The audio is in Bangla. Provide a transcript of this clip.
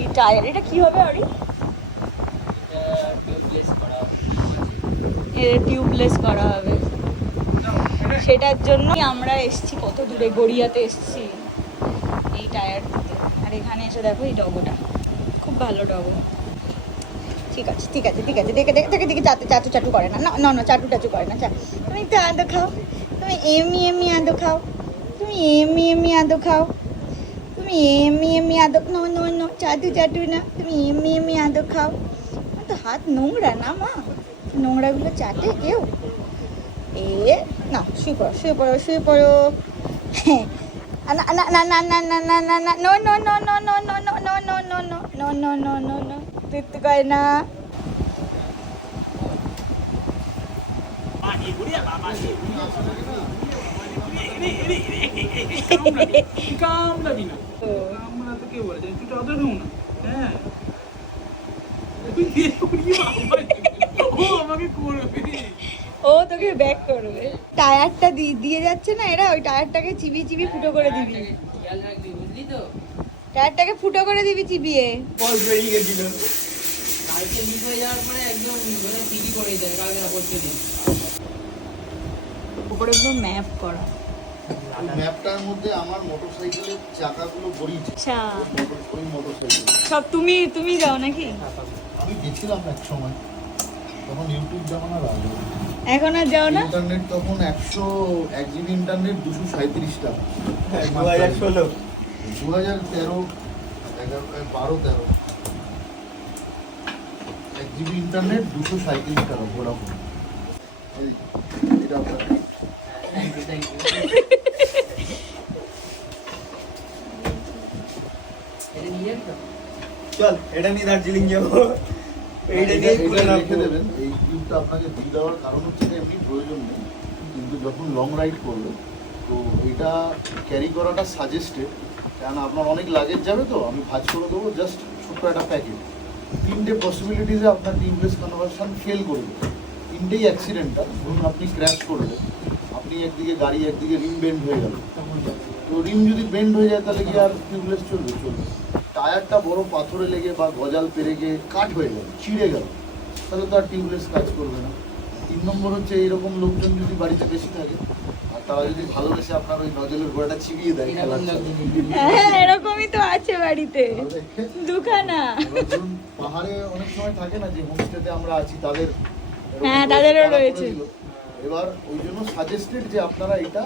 এই টায়ার এটা কি হবে আরে? টিউবলেস করা হবে, সেটার জন্যই আমরা এসছি কত দূরে, গড়িয়াতে এসছি এই টায়ার দিতে। আর এখানে এসে দেখো এই ডগোটা, খুব ভালো ডগো। ঠিক আছে ঠিক আছে ঠিক আছে, দেখে দেখে দেখে দেখে চাটু চাটু করে না, না না চাটু টাচু করে না। তুমি একটু আদো খাও, তুমি এমনি এমনি আদো খাও, তুমি এমনি এমনি আদো খাও, তুমি এমনি এমনি আদো, নো নো নো চাটু চাটু না, তুমি এমনি এমনি আদো খাও। তো হাত নোংরা না মা, নোংরাগুলো চাটে কেউ? এ না, শুয়ে পড়ো শুয়ে পড়ো শুয়ে পড়ো। না না না না না না না না না, no no no no no no no no no no no no no no no no, তুই করে না। ও তোকে ব্যাক করবে, টায়ারটা দিয়ে যাচ্ছে না এরা, ওই টায়ারটাকে চিবিয়ে চিবিয়ে ফুটো করে দিবি, বুঝলি তো? টায়ারটাকে ফুটো করে দিবি চিবিয়ে। বল বেরিয়ে গেছিল কালকে লিক হয়ে যাওয়ার পরে একদম মানে পিটি করে দেয় কালকে না পড়তে দিন। উপরে পুরো ম্যাপ করা, ম্যাপটার মধ্যে আমার মোটরসাইকেলের চাকাগুলো ভরিয়েছে। আচ্ছা ওই মোটরসাইকেল সব তুমি যাও নাকি? আমি গেছিলাম এক সময়, তখন ইউটিউব জামানার আগে। এখন আর যাও না? ইন্টারনেট তখন 101 জিবি ইন্টারনেট 237 টাকা। 2016 2013 12-13 1 জিবি ইন্টারনেট 237 টাকা ভোডাফোন। এটা আপনার চল এটা নিয়ে দার্জিলিং যাবো। এইটা এটা নিয়ে ঘুরে রেখে দেবেন। এই টিউবটা আপনাকে দিয়ে দেওয়ার কারণ হচ্ছে যে এমনি প্রয়োজন নেই, কিন্তু যখন লং রাইড করবে তো এটা ক্যারি করাটা সাজেস্টেড, কারণ আপনার অনেক লাগেজ যাবে, তো আমি ভাঁজ করে দেবো জাস্ট ছোট্ট একটা প্যাকেট। 3টে পসিবিলিটিসে আপনার টিউবলেস কনভার্সন ফেল করবে। 3টেই অ্যাক্সিডেন্টাল। ধরুন আপনি ক্র্যাশ করলেন, আপনি একদিকে গাড়ি একদিকে রিম বেন্ড হয়ে গেল, তো রিম যদি বেন্ড হয়ে যায় তাহলে কি আর টিউবলেস চলবে? চলবে। টায়ারটা বড় পাথরে লেগে বা গজাল পেরে গিয়ে কাট হয়ে গেল, ছিঁড়ে গেল, তাহলে তো আর টিউবলেস কাজ করবে না। 3 নম্বর হচ্ছে এইরকম লোকজন যদি বাড়িতে বেশি থাকে আর তারা যদি ভালোবেসে আপনার ওই নজলের গোড়াটা চিবিয়ে দেয়, হ্যাঁ এরকমই তো আছে বাড়িতে দুখানা। পাহাড়ে অনেক সময় থাকে না যে হোমস্টেতে আমরা আছি, তাদের হ্যাঁ তাদেরও রয়েছে। এবার ওই জন্য সাজেস্টেড যে আপনারা এটা